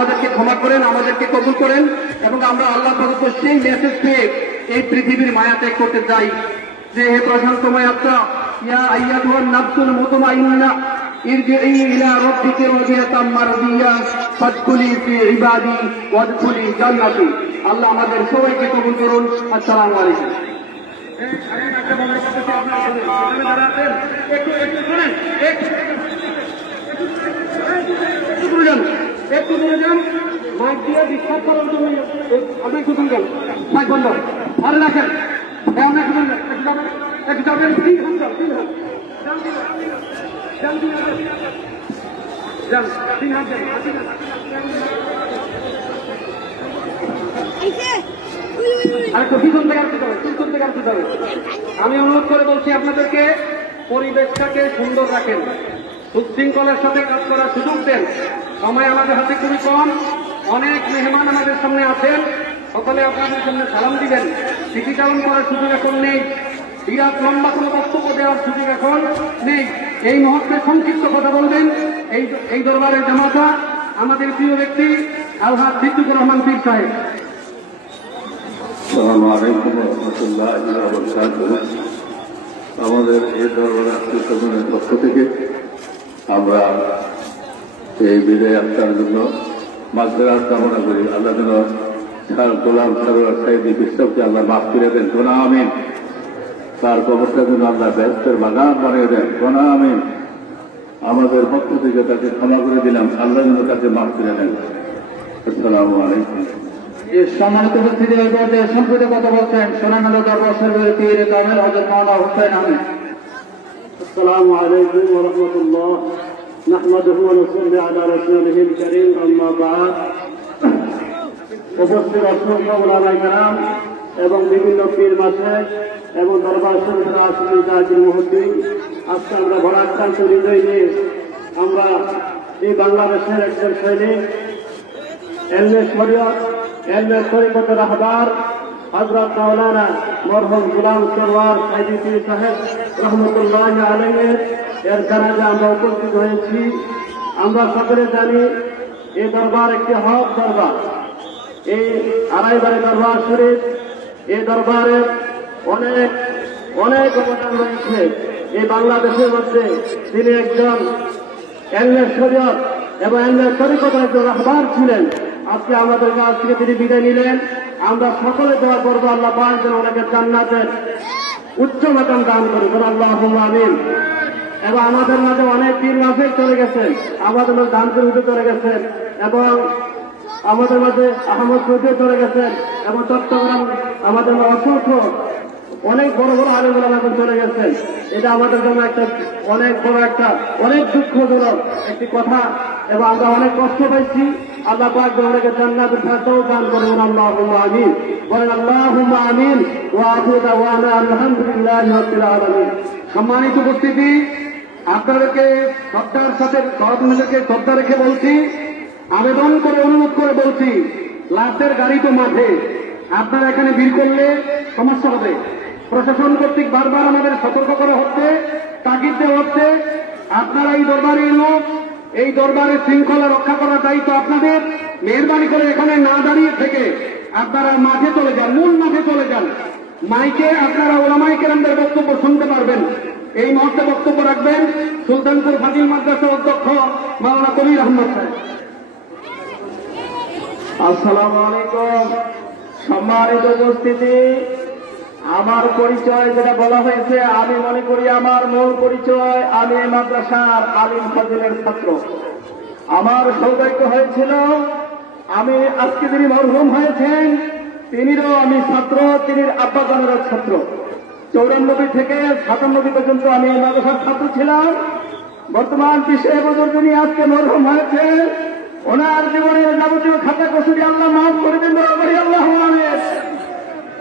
আমাদেরকে ক্ষমা করেন, আমাদেরকে কবুল করেন এবং আমরা আল্লাহ প্রদত্ত সেই মেসেজ পেয়ে এই পৃথিবীর মায়া ত্যাগ করতে চাই। যে হে প্রশান্তময় আত্মা ইয়া আইয়াতুহান নাফসুল মুতমাইন্না ইরজিই ইলা রাব্বিকা রাদিয়াতাম মারদিয়া ফাদখুলি ফি ইবাদি ওয়াদখুলি জান্নাতি। আল্লাহ আমাদের সবাইকে কবুল করুন। একটু দূরে যান। মাইক দিয়ে বিক্ষোভ করার জন্য আপনি একটু দূরে যান মাইক বন্ধ। ভালো রাখেন। এমন একটু দূরে যান, একটু যাবেন একটু যাবেন তিন হান যান তিন হান যান তিন হান। যান তিন হান যান তিন হান যান তিন হান। আরেকটু পিছন থেকে আসতে হবে পিছন থেকে আসতে হবে আমি অনুরোধ করে বলছি আপনাদেরকে পরিবেশটাকে সুন্দর রাখেন। সুশৃঙ্খলার সাথে কাজ করার সুযোগ দেন। সময় আমাদের হাতে খুবই কম। অনেক মেহমান আমাদের সামনে আছেন। সকলে আপনাদের সামনে সালাম দিবেন। চালন করার সুযোগ এখন নেই। বিরাট লম্বা কোনো বক্তব্য দেওয়ার সুযোগ এখন নেই। এই মুহূর্তে সংক্ষিপ্ত কথা বলবেন। এই এই দরবারের জামাতা, আমাদের প্রিয় ব্যক্তি আলহাদ সিদ্দিকুর রহমান পীর সাহেব। আমাদের এই দরবার আত্মীয় পক্ষ থেকে আমরা এই বিদায় আপনার জন্য মাঝরাত কামনা করি। আল্লাহ যেন স্যার গোলাম সরোয়ার সাহেবী বিশ্বকে আল্লাহ মাফ করে দেন। গোনা আমিন। তার কবরটা যেন আল্লাহ ব্যস্তের বাগান বানিয়ে দেন। গোনা আমিন। আমাদের পক্ষ থেকে তাকে ক্ষমা করে দিলাম। আল্লাহ যেন তাকে মাফ করে দেন। আসসালামু আলাইকুম। সম্মানিত উপস্থিতি সম্প্রতি কথা বলছেন সোনানন্দ দরবাসের পীর আহমেদ। আসসালামু আলাইকুম ওয়া نحمده ونصلي على رسوله الكريم أما بعد উপস্থিত অসংখ্য ওলামাই কারাম এবং বিভিন্ন পীর মাসে এবং দরবার শরীফের আসলে জাহাজের মুহূর্তে আজকে আমরা ভরাক্রান্ত হৃদয় নিয়ে আমরা এই বাংলাদেশের একজন সৈনিক এলমে শরীয়ত এলমে তরিকত রাহবার হজরত মাওলানা মরহুম গুলাম সরওয়ার সাইদি পীর সাহেব রহমতুল্লাহ আলমের এর জানাজা আমরা উপস্থিত হয়েছি। আমরা সকলে জানি এই দরবার একটি হক দরবার। এই আড়াইবাড়ি দরবার শরীফ, এই দরবারের অনেক অনেক অবদান রয়েছে। এই বাংলাদেশের মধ্যে তিনি একজন এলমের শরীয়ত এবং এলমের তরিকতার একজন রাহবার ছিলেন। আজকে আমাদের কাছ থেকে তিনি বিদায় নিলেন। আমরা সকলে দোয়া করব, আল্লাহ পাক যেন ওনাকে জান্নাতের উচ্চ মাকাম দান করে আল্লাহ আমিন। এবং আমাদের মাঝে অনেক পীর মাঝে চলে গেছেন, আমাদের মাঝে ধানপুর উঠে চলে গেছেন, এবং আমাদের মাঝে আহমদ চৌধুরী চলে গেছেন, এবং চট্টগ্রাম আমাদের অসংখ্য, অনেক বড় বড় আলোচনা এখন চলে গেছেন। এটা আমাদের জন্য একটা অনেক বড় একটা, অনেক দুঃখজনক একটি কথা, এবং আমরা অনেক কষ্ট পাইছি। আল্লাহ পাক আমাদেরকে জান্নাতের ফাঁসাও দান করেন আল্লাহ আমিন। বলেন আল্লাহ আমিন। ওয়া আবু দাওয়ানা আলহামদুলিল্লাহ রাব্বিল আলামিন। সম্মানিত উপস্থিতি, আপনাদেরকে শ্রদ্ধার সাথে সরকারকে শ্রদ্ধা রেখে বলছি, আবেদন করে, অনুরোধ করে বলছি, লাশের গাড়ি তো মাঠে, আপনারা এখানে ভিড় করলে সমস্যা হবে। প্রশাসন কর্তৃক বারবার আমাদের সতর্ক করা হচ্ছে, তাগিদ দেওয়া হচ্ছে। আপনারা এই দরবারে লোক এই দরবারে শৃঙ্খলা রক্ষা করার দায়িত্ব আপনাদের। মেহরবানি করে এখানে না দাঁড়িয়ে থেকে আপনারা মাঠে চলে যান, মূল মাঠে চলে যান। মাইকে আপনারা ওলামাই কেরামদের বক্তব্য শুনতে পারবেন। এই মুহূর্তে বক্তব্য রাখবেন সুলতানপুর ফাজিল মাদ্রাসার অধ্যক্ষ মাওলানা কবির আহমদ সাহেব। আসসালামু আলাইকুম। সম্মানিত উপস্থিতি। আমার পরিচয় যেটা বলা হয়েছে, আমি মনে করি আমার মূল পরিচয় আমি মাদ্রাসার আলিম ফজিলের ছাত্র। আমার সৌভাগ্য হয়েছিল, আমি আজকে যিনি মরহুম হয়েছেন, তিনিরও আমি ছাত্র তিনি আব্বাগণেরও ছাত্র। চৌরানব্বই থেকে সাতানব্বই পর্যন্ত আমি মাদ্রাসার ছাত্র ছিলাম। বর্তমান বিশে বছর যিনি আজকে মরহুম হয়েছে ওনার জীবনের যাবতীয় খাতা কসুরি আল্লাহ মাফ করে দিন আল্লাহ আমিন।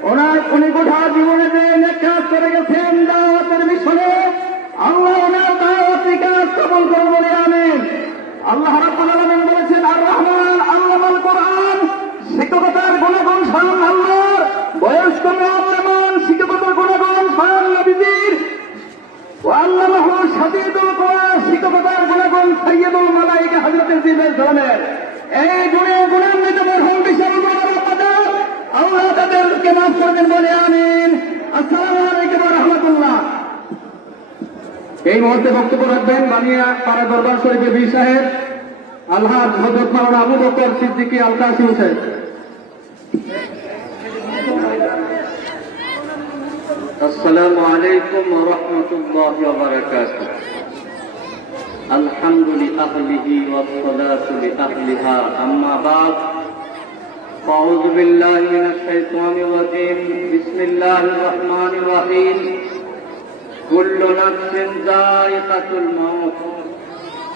ওনার উনি গোটা জীবনে যে কাজ করে গেছেন দাওয়াতের মিশনে, আল্লাহ ওনার দাওয়াতি কাজ সফল করে বলে আল্লাহ রাব্বুল আলামিন বলেছেন আর রহমান আল্লাহ কোরআন, শিক্ষকতার গুণাগুণ স্বয়ং আল্লাহর। বয়স্ক রহমান শিক্ষকতার গুণাগুণ স্বয়ং নবীজির। আল্লাহ সাদিদুল কোরআন, শিক্ষকতার গুণাগুণ সৈয়দুল মালাইকা হযরত জিবের ধরনের এই গুণে গুণান্বিত আমাদেরকে মাফ করবেন বলে আমিন আসসালামু আলাইকুম রহমতুল্লাহ এই মুহূর্তে বক্তব্য রাখবেন বানিয়া পাড়া দরবার শরীফের বীর সাহেব আল্লাহ হজরত মাওলানা আবু বকর সিদ্দিকী আল কাসিম সাহেব السلام عليكم ورحمة الله وبركاته الحمد لأهله والصلاة لأهلها أما بعد أعوذ بالله من الشيطان الرجيم بسم الله الرحمن الرحيم كل نفس ذائقة الموت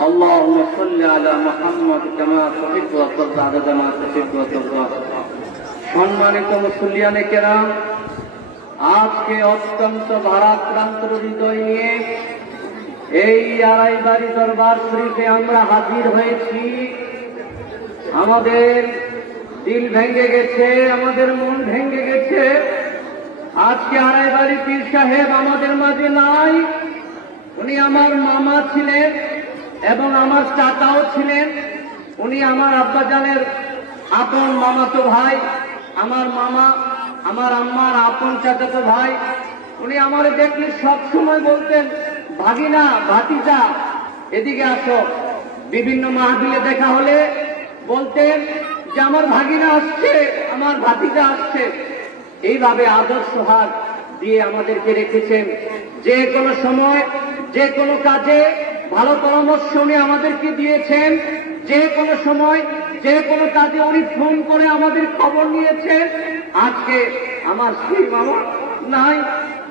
اللهم صل على محمد كما تحب وترضى عدد ما تحب وترضى সম্মানিত মুসলিয়ানে কেরাম আজকে অত্যন্ত ভারাক্রান্ত হৃদয় নিয়ে এই আড়াইবাড়ি দরবার শরীফে আমরা হাজির হয়েছি আমাদের দিল ভেঙে গেছে, আমাদের মন ভেঙে গেছে। আজকে আড়াইবাড়ি পীর সাহেব আমাদের মাঝে নাই। উনি আমার মামা ছিলেন এবং আমার চাচাও ছিলেন। উনি আমার আব্বাজানের আপন মামাতো ভাই, আমার মামা, আমার আম্মার আপন চাচাতো ভাই। উনি আমার দেখলে সব সময় বলতেন, ভাগিনা, ভাতিজা, এদিকে আসো। বিভিন্ন মাহবিলে দেখা হলে বলতেন যে আমার ভাগিনা আসছে, আমার ভাতিজা আসছে। এইভাবে আদর্শ হাত দিয়ে আমাদেরকে রেখেছেন। যে কোনো সময়, যে কোনো কাজে ভালো পরামর্শ উনি আমাদেরকে দিয়েছেন। যে কোনো সময়, যে কোনো কাজে উনি ফোন করে আমাদের খবর নিয়েছেন। আজকে আমার সেই মামা নাই,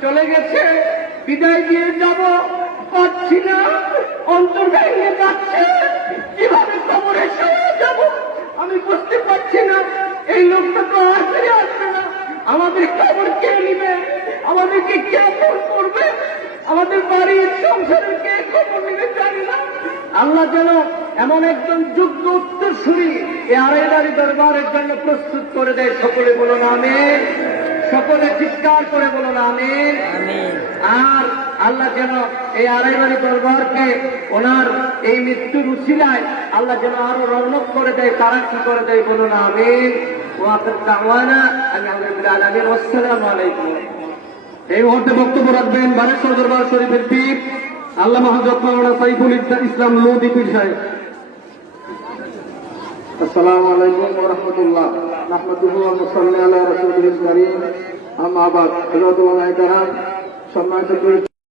চলে গেছে। বিদায় দিয়ে যাব। পাচ্ছি না অন্তর ভেঙে যাচ্ছে। আমাদের খবর কে নিবে। আমাদেরকে কে ফোন করবে? আমাদের বাড়ির সংসারের কে খবর নিবে জানি না। আল্লাহ যেন এমন একজন যুদ্ধ উত্তরসূরি এই আড়াইদারি দরবারের জন্য প্রস্তুত করে দেয়। সকলে বলুন আমিন। সকলে চিৎকার করে বলুন আমিন। আর আল্লাহ যেন এই আড়াইবাড়ি দরবারকে ওনার এই মৃত্যুর উচিলায় আল্লাহ যেন আরও রৌনক করে দেয় তারা কি করে দেয়। বলুন আমিন। ওয়াকির দাওয়ানা আলহামদুলিল্লাহ আলামিন আসসালামু আলাইকুম এই মুহূর্তে বক্তব্য রাখবেন বানেশ্বর দরবার শরীফের পীর আল্লাহ হজরত মাওলানা সাইফুল ইসলাম লোদি পীর সাহেব السلام عليكم ورحمة الله نحمده ونصلي على رسوله الكريم أما بعد حضرات الله সম্মানিত